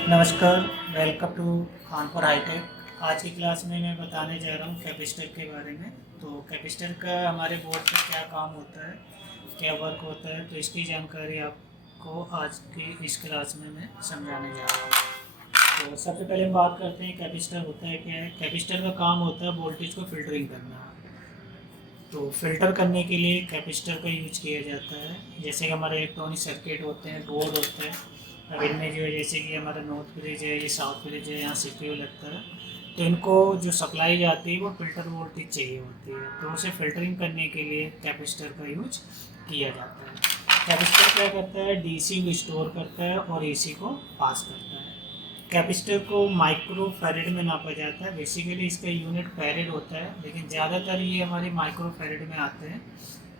नमस्कार, welcome to Kanpur hi tech. आज की क्लास में मैं बताने जा रहा हूँ कैपेसिटर के बारे में। तो कैपेसिटर का हमारे बोर्ड पर क्या काम होता है, क्या वर्क होता है, तो इसकी जानकारी आपको आज की इस क्लास में मैं समझाने जा रहा हूँ। तो सबसे पहले हम बात करते हैं कैपेसिटर होता है क्या है। कैपेसिटर का काम होता है वोल्टेज को फिल्टरिंग करना। तो फिल्टर करने के लिए कैपेसिटर का यूज किया जाता है। जैसे कि हमारे इलेक्ट्रॉनिक सर्किट होते हैं, बोर्ड होते हैं। अब इनमें जो है जैसे कि हमारा नॉर्थ ब्रिज है, ये साउथ ब्रिज है, यहाँ सीपीयू लगता है। तो इनको जो सप्लाई जाती है वो फिल्टर वोल्टेज चाहिए होती है, तो उसे फिल्टरिंग करने के लिए कैपेसिटर का यूज किया जाता है। कैपेसिटर क्या करता है, डीसी को स्टोर करता है और एसी को पास करता है। कैपेसिटर को माइक्रो फैरेड में नापा जाता है। बेसिकली इसका यूनिट फैरेड होता है, लेकिन ज़्यादातर ये हमारे माइक्रो फैरेड में आते हैं।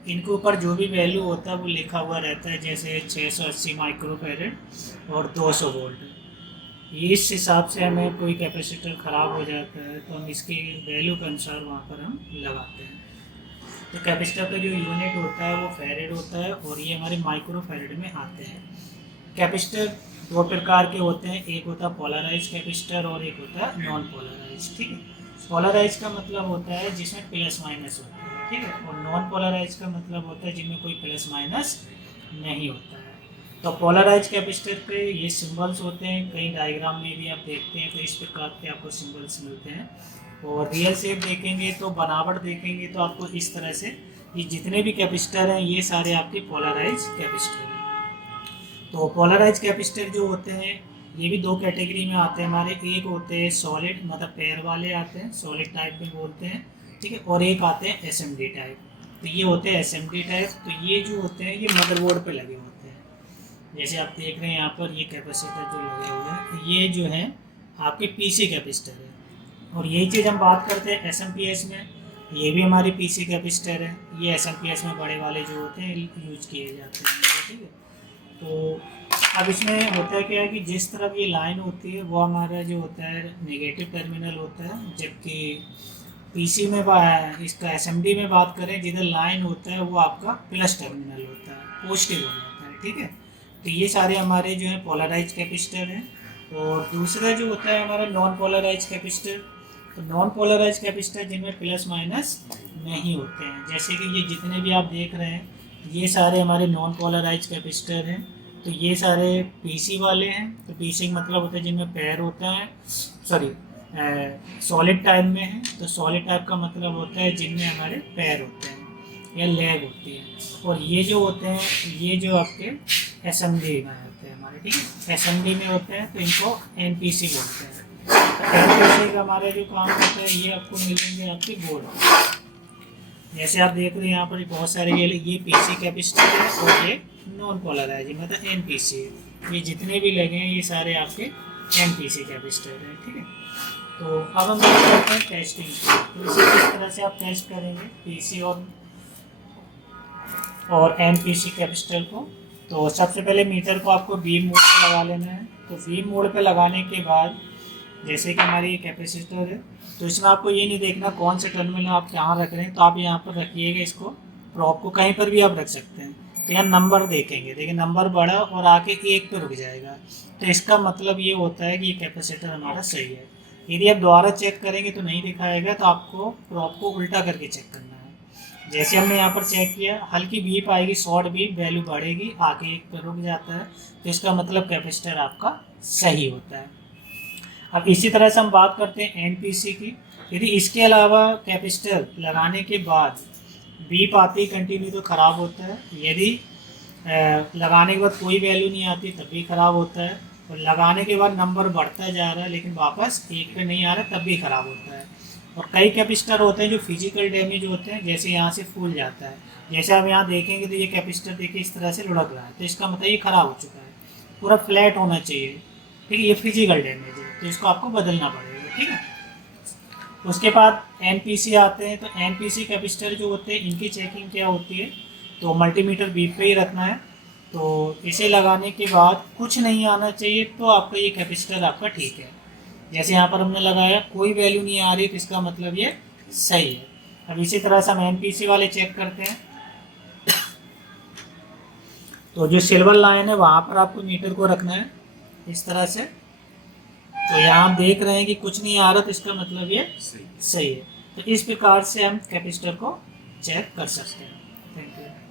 इनके ऊपर जो भी वैल्यू होता है वो लिखा हुआ रहता है, जैसे 680 माइक्रो फैरेड और 200 वोल्ट। इस हिसाब से हमें कोई कैपेसिटर ख़राब हो जाता है तो हम इसकी वैल्यू के अनुसार वहाँ पर हम लगाते हैं। तो कैपेसिटर का जो यूनिट होता है वो फैरेड होता है और ये हमारे माइक्रो फैरेड में आते हैं। कैपेसिटर दो प्रकार के होते हैं, एक होता है पोलराइज कैपेसिटर और एक होता है नॉन पोलराइज। ठीक है, पोलराइज का मतलब होता है जिसमें प्लस माइनस होता है, ठीक है, और नॉन पोलराइज का मतलब होता है जिनमें कोई प्लस माइनस नहीं होता है। तो पोलराइज कैपेसिटर पे ये सिंबल्स होते हैं, कई डायग्राम में भी आप देखते हैं तो इस प्रकार के आपको सिंबल्स मिलते हैं। और रियल शेप देखेंगे तो बनावट देखेंगे तो आपको इस तरह से ये जितने भी कैपेसिटर हैं ये सारे आपके पोलराइज कैपेसिटर हैं। तो पोलराइज कैपेसिटर जो होते हैं ये भी दो कैटेगरी में आते हैं हमारे। एक होते हैं सॉलिड, मतलब पैर वाले आते हैं, सॉलिड टाइप में बोलते हैं, ठीक है, और एक आते हैं एसएमडी टाइप। तो ये होते हैं एसएमडी टाइप। तो ये जो होते हैं ये मदरबोर्ड पे लगे होते हैं। जैसे आप देख रहे हैं यहाँ पर ये कैपेसिटर जो लगे हुए हैं ये जो है आपके पीसी कैपेसिटर है। और यही चीज़ हम बात करते हैं एसएमपीएस में, ये भी हमारे पीसी कैपेसिटर है। ये एसएमपीएस में बड़े वाले जो होते हैं यूज किए जाते हैं, ठीक है। तो अब इसमें होता है क्या है कि जिस तरफ ये लाइन होती है वो हमारा जो होता है नेगेटिव टर्मिनल होता है, जबकि पीसी में इसका एसएमडी में बात करें जिधर लाइन होता है वो आपका प्लस टर्मिनल होता है, पॉजिटिव हो जाता है, ठीक है। तो ये सारे हमारे जो है पोलराइज कैपेसिटर हैं। और दूसरा जो होता है हमारा नॉन पोलराइज कैपेसिटर। तो नॉन पोलराइज कैपेसिटर जिनमें प्लस माइनस नहीं होते हैं, जैसे कि ये जितने भी आप देख रहे हैं ये सारे हमारे नॉन पोलराइज कैपेसिटर हैं। तो ये सारे पीसी वाले हैं। तो पीसी का मतलब होता है जिनमें पैर होता है, सॉरी सॉलिड टाइप में है। तो सॉलिड टाइप का मतलब होता है जिनमें हमारे पैर होते हैं या लेग होती है। और ये जो होते हैं ये जो आपके एसएमडी में होते हैं हमारे, ठीक है, एसएमडी में होते हैं तो इनको एनपीसी बोलते हैं। तो एनपीसी का हमारे जो काम होता है ये आपको मिलेंगे आपके बोर्ड। जैसे आप देख रहे हैं यहाँ पर बहुत सारे ये पीसी कैपेसिटर है और ये नॉन पोलराइज मतलब एनपीसी है। ये जितने भी लगे हैं ये सारे आपके एनपीसी कैपेसिटर हैं, ठीक है। तो अब हम बात करते हैं टेस्टिंग। तो इसे किस तरह से आप टेस्ट करेंगे पीसी और एनपीसी कैपेसिटर को। तो सबसे पहले मीटर को आपको बीम मोड पे लगा लेना है। तो बीम मोड पे लगाने के बाद जैसे कि हमारी ये कैपेसिटर है तो इसमें आपको ये नहीं देखना कौन से टर्मिनल आप कहाँ रख रहे हैं, तो आप यहाँ पर रखिएगा इसको, प्रॉप को कहीं पर भी आप रख सकते हैं। तो यहाँ नंबर देखेंगे, देखिए नंबर बढ़ा और आके 1 पे रुक जाएगा, तो इसका मतलब ये होता है कि ये कैपेसिटर हमारा सही है। यदि आप दोबारा चेक करेंगे तो नहीं दिखाएगा, तो आपको प्रॉप को उल्टा करके चेक करना है। जैसे हमने यहाँ पर चेक किया, हल्की बीप आएगी, शॉर्ट बीप, वैल्यू बढ़ेगी, आके 1 पे रुक जाता है, तो इसका मतलब कैपेसिटर आपका सही होता है। अब इसी तरह से हम बात करते हैं एनपीसी की। यदि इसके अलावा कैपेसिटर लगाने के बाद बीप आती कंटिन्यू तो ख़राब होता है। यदि लगाने के बाद कोई वैल्यू नहीं आती तब भी ख़राब होता है। और लगाने के बाद नंबर बढ़ता जा रहा है लेकिन वापस 1 पे नहीं आ रहा तब भी ख़राब होता है। और कई कैपेसिटर होते हैं जो फिजिकल डैमेज होते हैं, जैसे यहाँ से फूल जाता है। जैसे आप यहाँ देखेंगे तो ये कैपेसिटर देखिए इस तरह से लुढ़क रहा है, तो इसका मतलब ये ख़राब हो चुका है, पूरा फ्लैट होना चाहिए, ठीक है। ये फिजिकल डैमेज है तो इसको आपको बदलना पड़ेगा, ठीक है। उसके बाद एनपीसी आते हैं। तो एनपीसी कैपेसिटर जो होते हैं इनकी चेकिंग क्या होती है, तो मल्टीमीटर बीप पे ही रखना है। तो इसे लगाने के बाद कुछ नहीं आना चाहिए तो आपका ये कैपेसिटर आपका ठीक है। जैसे यहाँ पर हमने लगाया कोई वैल्यू नहीं आ रही तो इसका मतलब ये सही है। अब इसी तरह से हम एनपीसी वाले चेक करते हैं। तो जो सिल्वर लाइन है वहाँ पर आपको मीटर को रखना है इस तरह से, तो यहाँ आप देख रहे हैं कि कुछ नहीं आ रहा, तो इसका मतलब ये सही। सही है। तो इस प्रकार से हम कैपेसिटर को चेक कर सकते हैं। Thank you.